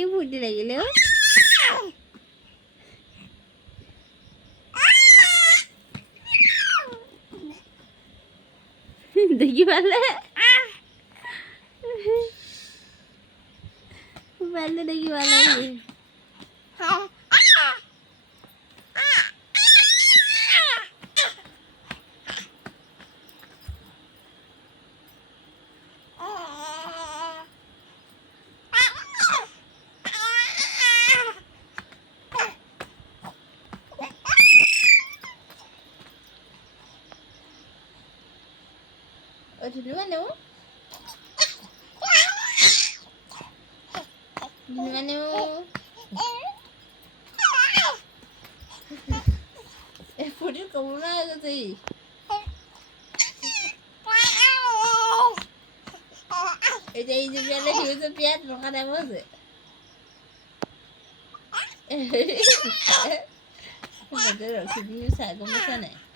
কি ফুটি লাগিলে দেখি পারলে পারলে দেখি ভালো Duluan dong. Duluan dong. Putih kamu lah sih. Jadi biar lagi bisa piat makan apa sih? Betul, sih bisa kamu sana.